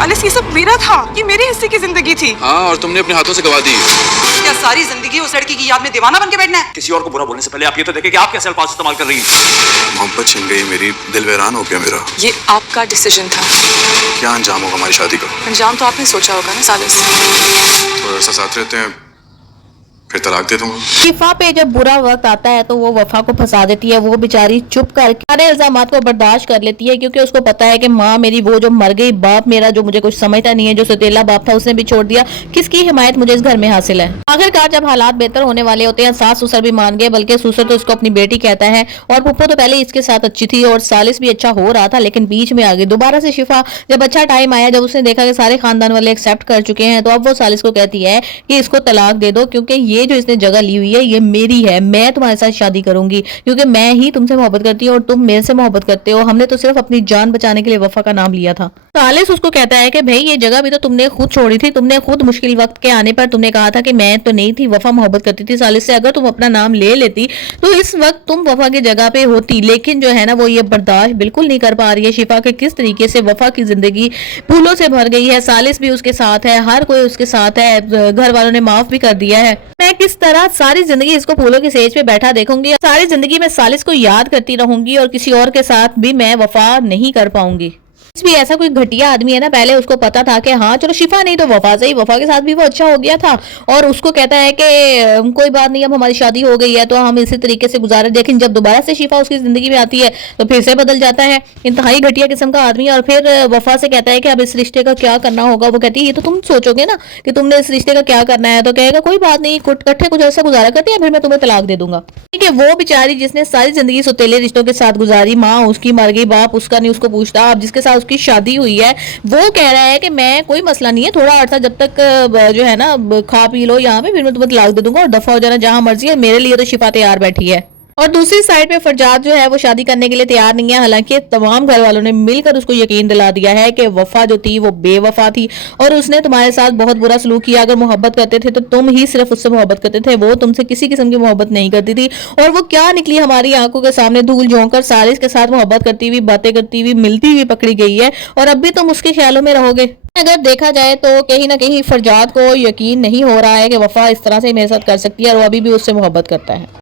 Ellyse, ये सब मेरा था, ये मेरे हिस्से की जिंदगी थी। हाँ, और तुमने अपने हाथों से गवा दी। क्या सारी जिंदगी उस लड़की की याद में दीवाना बन के बैठना है? किसी और को बुरा बोलने से पहले आप ये तो देखें कि आप कैसे अल्फाज इस्तेमाल कर रही हैं। मोहब्बत छिन गई मेरी, दिल वीरान हो गया मेरा। ये आपका डिसीजन था। क्या अंजाम होगा हमारी शादी का? अंजाम तो आपने सोचा होगा ना सालिस। थोड़ा सा साथ रहते हैं, फिर तलाक दे दूंगा। शिफा पे जब बुरा वक्त आता है तो वो वफा को फंसा देती है। वो बेचारी चुप करके सारे इल्जामात को बर्दाश्त कर लेती है, क्योंकि उसको पता है कि माँ मेरी वो जो मर गई, बाप मेरा जो मुझे कुछ समझता नहीं है, जो सतीला बाप था उसने भी छोड़ दिया, किसकी हिमायत मुझे इस घर में हासिल है। आखिरकार जब हालात बेहतर होने वाले होते हैं, सास ससुर भी मान गए, बल्कि ससुर तो इसको अपनी बेटी कहता है, और पुप्पो तो पहले इसके साथ अच्छी थी और सालिस भी अच्छा हो रहा था, लेकिन बीच में आ गई दोबारा से शिफा। जब अच्छा टाइम आया, जब उसने देखा कि सारे खानदान वाले एक्सेप्ट कर चुके हैं, तो अब वो सालिस को कहती है कि इसको तलाक दे दो, क्योंकि ये जो इसने जगह ली हुई है ये मेरी है, मैं तुम्हारे साथ शादी करूंगी, क्योंकि मैं ही तुमसे मोहब्बत करती हूँ और तुम मेरे से मोहब्बत करते हो। हमने तो सिर्फ अपनी जान बचाने के लिए वफा का नाम लिया था। सालिस उसको कहता है कि भाई ये जगह भी तो तुमने खुद छोड़ी थी, तुमने खुद मुश्किल वक्त के आने पर तुमने कहा था कि मैं तो नहीं थी, वफा मोहब्बत करती थी सालिस से, अगर तुम अपना नाम ले लेती तो इस वक्त तुम वफा की जगह पे होती। लेकिन जो है ना, वो ये बर्दाश्त बिल्कुल नहीं कर पा रही है शिफा के किस तरीके से वफा की जिंदगी फूलों से भर गई है। सालिस भी उसके साथ है, हर कोई उसके साथ है, घर वालों ने माफ भी कर दिया है। मैं किस तरह सारी जिंदगी इसको फूलों की सेज पे बैठा देखूंगी, सारी जिंदगी मैं सालिस को याद करती रहूंगी और किसी और के साथ भी मैं वफा नहीं कर पाऊंगी। भी ऐसा कोई घटिया आदमी है ना, पहले उसको पता था कि हाँ चलो शिफा नहीं तो वफा सही, वफा के साथ भी वो अच्छा हो गया था, और उसको कहता है कि कोई बात नहीं, अब हमारी शादी हो गई है तो हम इसी तरीके से गुजारे। लेकिन जब दोबारा से शिफा उसकी जिंदगी में आती है तो फिर से बदल जाता है, इंतहाई घटिया किस्म का आदमी। और फिर वफा से कहता है कि अब इस रिश्ते का क्या करना होगा। वो कहती है ये तो तुम सोचोगे ना कि तुमने इस रिश्ते का क्या करना है, तो कहेगा कोई बात नहीं, इकट्ठे कुछ ऐसा गुजारा करते हैं, फिर मैं तुम्हें तलाक दे दूंगा। ठीक है, वो बेचारी जिसने सारी जिंदगी सौतेले रिश्तों के साथ गुजारी, माँ उसकी मर गई, बाप उसका नहीं उसको पूछता, अब जिसके साथ उसकी शादी हुई है वो कह रहा है कि मैं कोई मसला नहीं है, थोड़ा अर्सा जब तक जो है ना खा पी लो यहाँ पे, फिर मैं तुम्हें तलाक दे दूंगा और दफा हो जाना जहां मर्जी है, मेरे लिए तो शिफा तैयार बैठी है। और दूसरी साइड पे फरजाद जो है वो शादी करने के लिए तैयार नहीं है, हालांकि तमाम घर वालों ने मिलकर उसको यकीन दिला दिया है कि वफा जो थी वो बेवफा थी और उसने तुम्हारे साथ बहुत बुरा सलूक किया। अगर मोहब्बत करते थे तो तुम ही सिर्फ उससे मोहब्बत करते थे, वो तुमसे किसी किस्म की मोहब्बत नहीं करती थी। और वो क्या निकली हमारी आंखों के सामने धूल झोंक कर सारिस के साथ मोहब्बत करती हुई, बातें करती हुई, मिलती हुई पकड़ी गई है, और अब भी तुम उसके ख्यालों में रहोगे। अगर देखा जाए तो कहीं ना कहीं फरजाद को यकीन नहीं हो रहा है कि वफा इस तरह से मेरे साथ कर सकती है और वो अभी भी उससे मोहब्बत करता है।